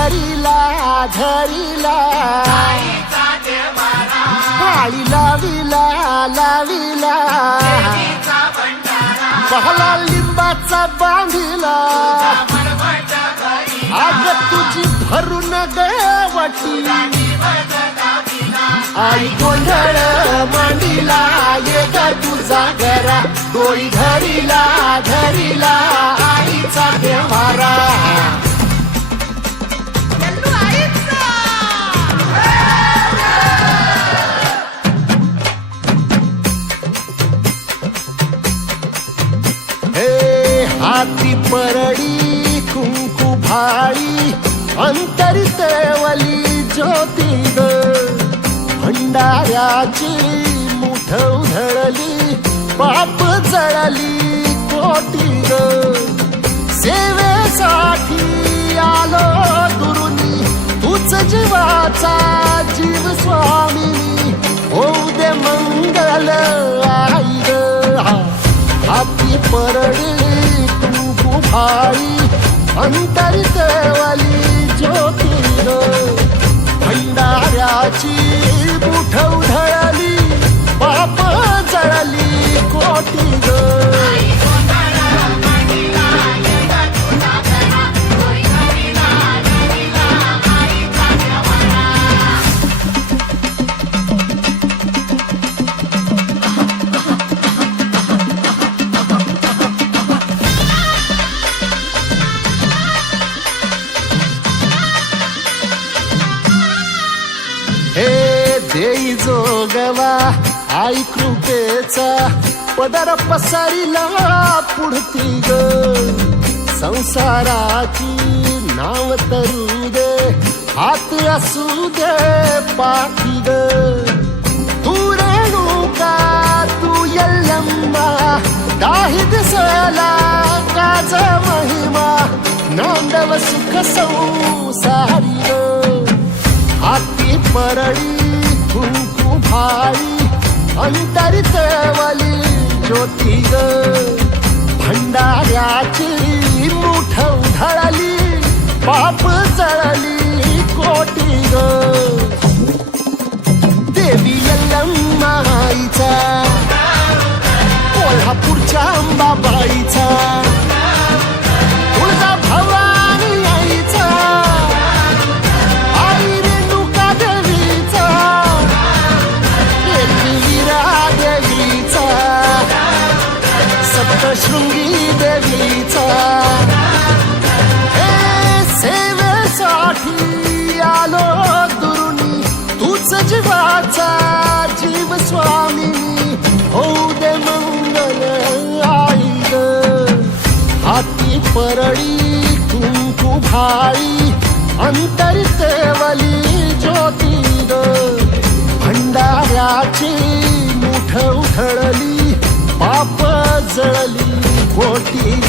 धरिला धरिला काळी लाविला लाविला पहला लिंबाचा बांधिला आग तुझी भरून गवटी आई गोंधळ मांडिला ये ग तुझा घरा डोळी धरिला धरिला आईचा देवारा हाती परडी कुंकू भाळी अंतरितेवली ज्योती ग भंडाऱ्याची मुठ उधळली पाप जळली कोटी ग सेवेसाठी आलो दुरुनी तूच जीवाचा जीव स्वामी होऊ दे मंगल आई ग हाती परडी भाई अंतरितेवली ज्योती ग भंडाऱ्याची मुठ उधळली पाप जळली कोटी ग देई जोगवा आई कृपेचा पदर पसरिला पुढती ग संसाराची नाव तरू दे हात असू दे पाठी ग तू रेणुका तू यल्लम्मा दाही दिसला काज महिमा नांदव सुख संसारी ग हाती परडी कुंकू भाई अंतरितेवली ज्योती ग भंडाऱ्याची मुठ उधळली पाप जळली कोटी ग देवी यल्लम्मा आईचा कोल्हापूरच्या अंबाबाईचा तुळजा भवानी आईचा शृंगी देवीचा हे सेवेसाठी आलो दुरुनी तूच जीवाचा जीव स्वामी होऊ दे मंगल आई ग हाती परडी कुंकू भाई अंतरितेवली ज्योती ग भंडाऱ्याची मुठ उधळली पाप जळली कोटी ग